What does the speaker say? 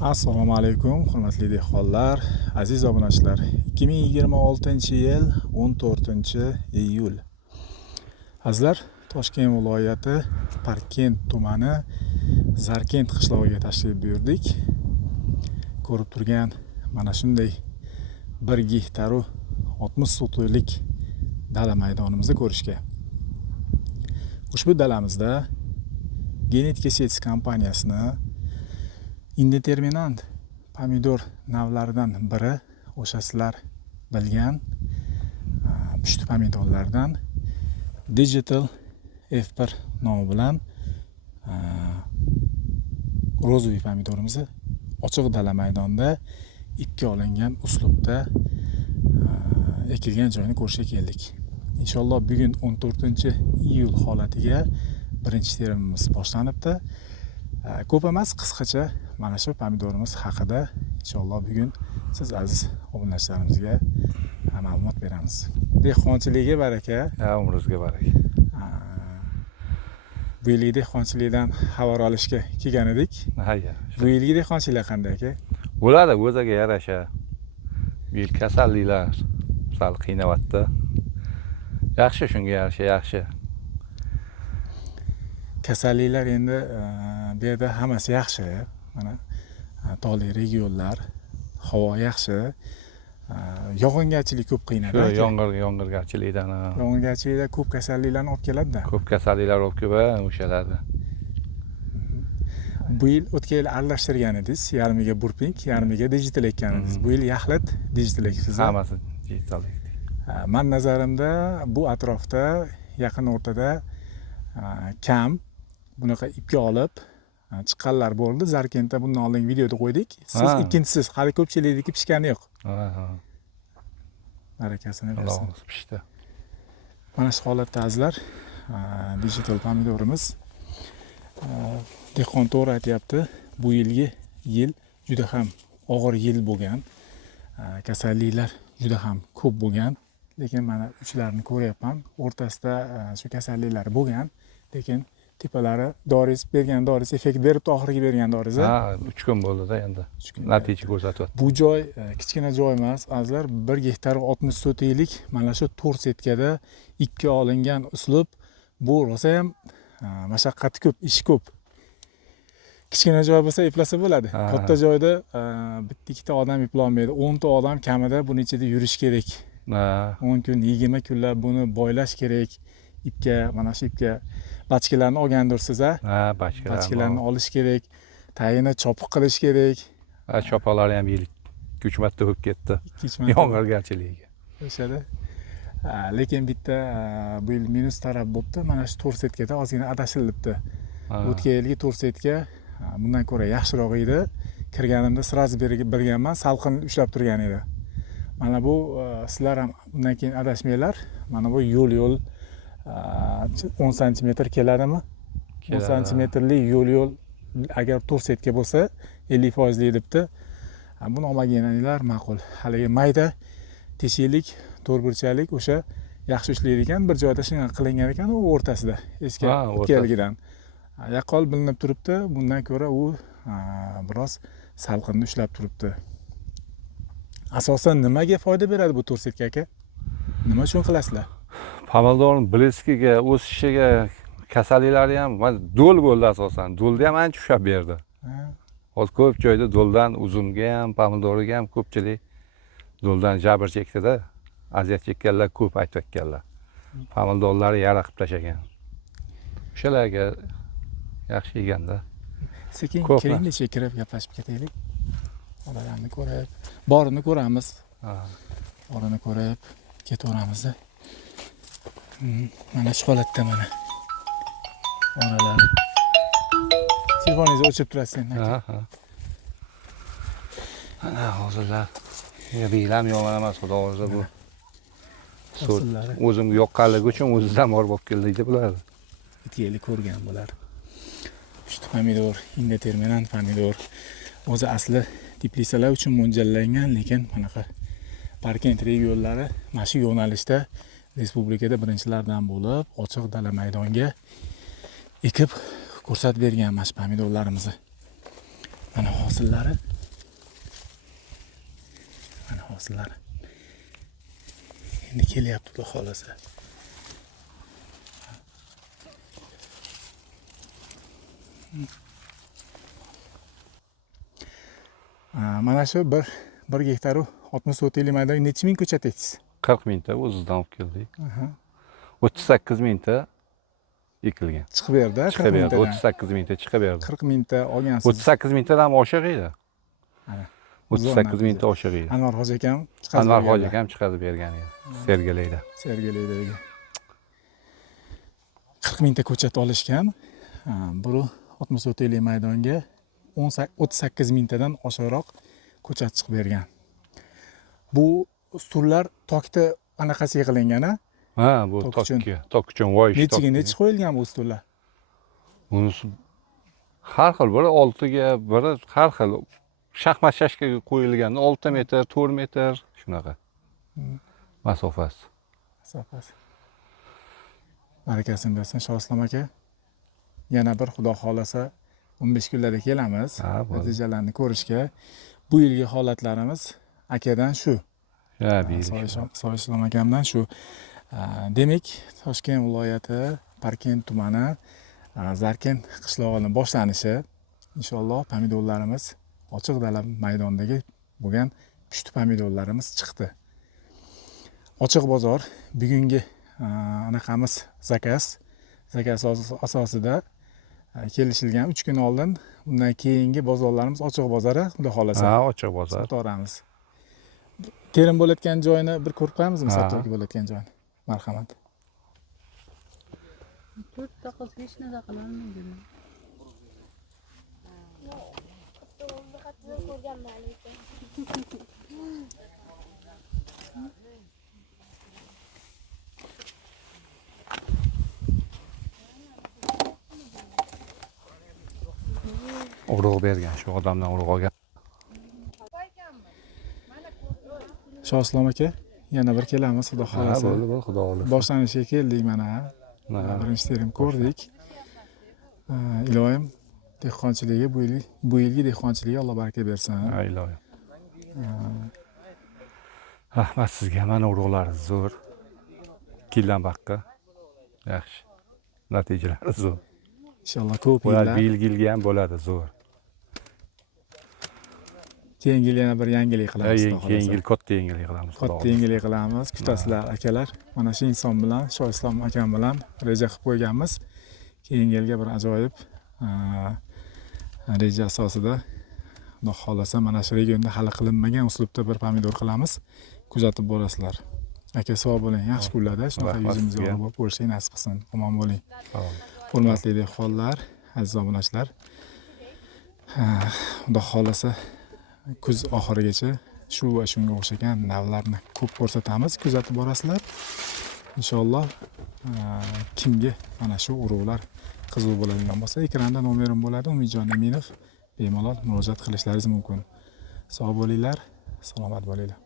Assalomu alaykum, hurmatli dehqonlar, aziz obunachilar. 2026-yil 14-iyul. Azizlar, Toshkent viloyati Parkent tumani Zarkent qishlog'iga tashrif buyurdik. Ko'rib turgan mana shunday 1 gektar 60 sotlik dala maydonimizni ko'rishga. Ushbu dalamizda Genetika Seeds kompaniyasini indeterminant pomidor navlaridan biri, o'sha sizlar bilgan pushti pomidorlardan Digital F1 nomi bilan ro'zoviy pomidorimizni ochiq dala maydonda ipga olingan uslubda ekilgan joyini ko'rishga keldik. Inshaalloh bugun 14-iyul holatiga birinchi terimimiz boshlanibdi. Ko'p emas, qisqacha mana shu pomidorimiz haqida inshaalloh bugun siz aziz obunachilarimizga ma'lumot beramiz. Dehqonchilikka baraka. Umringizga baraka. Bu yilgi dehqonchilikdan xabar olishga kelgan edik. Bu yilgi dehqonchilik qanday aka? Bo'ladi, o'ziga yarasha. Bu yil kasalliklar sal qiynayapti. Yaxshi, shunga yarasha yaxshi. Kasalliklar endi bu yerda hammasi yaxshi. Mana tog'li regionlar, havo yaxshi. Yog'ingarchilik ko'p qiynadi. Yomg'irgarchilikdan. Yog'ingarchilikda ko'p kasalliklarni olib keladi-da. Ko'p kasalliklar olib kelib o'shalardi. Bu yil o'tgan yil aralashtirgan edingiz, yarmiga burping, yarmiga digital ekkan edingiz. Bu yil yaxlit digital ekdingiz. Hammasi digital ekdik. Men nazarimda bu atrofda yaqin o'rtada kam bunaqa ipga olib chiqqanlar bo'ldi. Zarkentda bundan oldin videoda qo'ydik. Siz ikkinchisiz, hali ko'pchilikniki pishgani yo'q. Barakasini bersin. Alloh pishdi. Mana shu holatda azizlar, digital pomidorimiz dehqon to'g'ri aytyapti. Bu yilgi yil juda ham og'ir yil bo'lgan. Kasalliklar juda ham ko'p bo'lgan. Lekin mana uchlarini ko'ryapman. O'rtasida shu kasalliklar bo'lgan, lekin tepalari doringiz bergan doringiz effekt beribdi, oxirgi bergan doringiz. 3 kun bo'ldi-da endi. Natija ko'rsatyapti. Bu joy kichkina joy emas, azizlar. 1 gektar 60 sotlik mana shu 4 setkada ipga olingan uslub. Bu rosa ham mashaqqati ko'p, ish ko'p. Kichkina joy bo'lsa eplasa bo'ladi. Katta joyda bitta ikkita odam eplolmaydi. 10 ta odam kamida buning ichida yurish kerak. 10 kun, 20 kunlab buni boylash kerak. Ipga, mana shu ipga bachkalarni olgandirsiz, bachkalarni olish kerak. Tayini chopiq qilish kerak. Chopoqlar ham yil 3 marta bo'lib ketdi. Yomg'irgarchiligiga. O'shada. Lekin bitta bu yil minus taraf bo'libdi. Mana shu 4 setkada ozgina adashilibdi. O'tgan yilgi 4 setka bundan ko'ra yaxshiroq edi. Kirganimda sraz berganman, salqin ushlab turgan edi. Mana bu sizlar ham bundan keyin adashmanglar. Mana bu yo'l 10 sm keladimi? 10 sm yo'l agar 4 setka bo'lsa 50% debdi. Buni olmaganinglar ma'qul. Haligi mayda teshiklik, to'rtburchalik o'sha yaxshi ishlaydi ekan, bir joyda shunga qilingan ekan, u o'rtasida eski o'tganligidan. Yaqqol bilinib turibdi. Bundan ko'ra u biroz salqinni ushlab turibdi. Asosan nimaga foyda beradi bu 4 setka aka? Nima uchun qilasizlar? Pomidorning bliskiga, o'sishiga, kasalliklari ham do'l bo'ldi asosan. Do'lda ham ancha ushlab berdi. Hozir ko'p joyda do'ldan uzumga ham, pomidoriga ham ko'pchilik do'ldan jabr chekdi-da. Aziyat chekkanlar ko'p aytayotganlar. Pomidorlari yara qilib tashagan. O'shalarga yaxshi yeganda. Sekin keringda chekirib gaplashib ketaylik. Odamlarni ko'rib, borini ko'ramiz. Borini ko'rib ketaveramiz. Mana shu holatda mana. Oralar. Telefoningizni o'chirib turasiz endi. Ana hozirlar. Biylam yomon emas, xudo o'zi bu. O'zimga yoqqanligi uchun o'zidan borib olib keldik bular. Bitkayli ko'rgan bular. Pushti pomidor, indeterminant pomidor. O'zi asli teplisalar uchun mo'ljallangan, lekin bunaqa Parkent regionlari mana shu yo'nalishda respublikada birinchilardan bo'lib, ochiq dala maydonga ekib ko'rsatib bergan mana shu pomidorlarimizni. Mana hosillari Mana hosillar. Endi kelyapti xudo xolasa. Mana shu 1 gektaru 64 yil maydon necha ming ko'chat ekdingiz? 40 mingta o'zimizdan olib keldik. 38 mingta ekilgan. Chiqib berdi, 40 Chiqib berdi. mingtadan. 38 mingta chiqib berdi. 40 mingta olgansiz. 38 mingtadan oshiq edi. Ana. 38 mingta oshiq edi. Anvar hoji akam chiqarib Anvar berganlar. hoji akam chiqarib bergan edi. Sergelayda. Sergelidagi 40 mingta ko'chat olishgan. Bu 64 yillik maydonga 38 mingtadan oshiqroq ko'chat chiqib bergan. Bu stullar tokda anaqasiga qilingan, a? Ha, bu tok uchun voy ish. Necha qo'yilgan bu stullar? Bunisi har xil, biri 6 ga, biri har xil. Shaxmat shashkaga qo'yilgan 6 metr, 4 metr shunaqa. Masofasi. Masofasi. Barakasini bersin Shoislom aka. Yana bir xudo xolasa 15 kunlarda kelamiz. Natijalarni ko'rishga. Bu yilgi holatlarimiz akadan shu. Shoislom akamdan shu. Demak, Toshkent viloyati Parkent tumani Zarkent qishlog'ining boshlanishi inshaalloh pomidorlarimiz ochiq dala maydondagi bo'lgan pushti pomidorlarimiz chiqdi. Ochiq bozor bugungi anaqamiz zakaz asosida kelishilgan 3 kun oldin, undan keyingi bozorlarimiz ochiq bozori, xudo xolasa. Ha, ochiq bozor. Sotoramiz. Terim bo'layotgan joyini bir ko'rib qo'yamizmi? Sotuvga bo'layotgan joyini. Marhamat. 4 daqiqasi hech narsa qilolmaydi. Urug' bergan, shu odamdan urug' olgan. Shoislom aka, yana bir kelamiz, xudo xolasa. Bo'ldi, xudo xolasa. Boshlanishiga keldik mana. Birinchi terim ko'rdik. Iloyim dehqonchiligi bu yilgi dehqonchiligi Alloh baraka bersin. Ha, iloyim. Rahmat sizga, mana urug'laringiz zo'r. Kildan baqqa. Yaxshi. Natijalari zo'r. Inshaalloh ko'p Ular yillar. yilga ham bo'ladi zo'r. Keyingi yil yana bir yangilik qilamiz. Keyingi yil katta yangilik qilamiz. Katta yangilik qilamiz. Kutasizlar akalar. Mana shu inson bilan, Shoislom akam bilan reja qilib qo'yganmiz. Keyingi yilga bir ajoyib reja asosida Xudo xolasa mana shu regionda hali qilinmagan uslubda bir pomidor qilamiz. Kuzatib borasizlar. Aka sog' bo'ling, yaxshi kunlarda shunaqa yuzimizga yorug' bo'lib ko'rishing nasib qilsin. Omon bo'ling. Hurmatli dehqonlar, aziz obunachilar. Xudo xolasa kuz oxirigacha shu va shunga o'xshagan navlarni ko'p ko'rsatamiz, kuzatib borasizlar. Inshaalloh kimga mana shu urug'lar qiziq bo'ladigan bo'lsa, ekranda nomerim bo'ladi, Umidjon Aminov, bemalol murojaat qilishlaringiz mumkin. Sog' bo'linglar, salomat bo'linglar.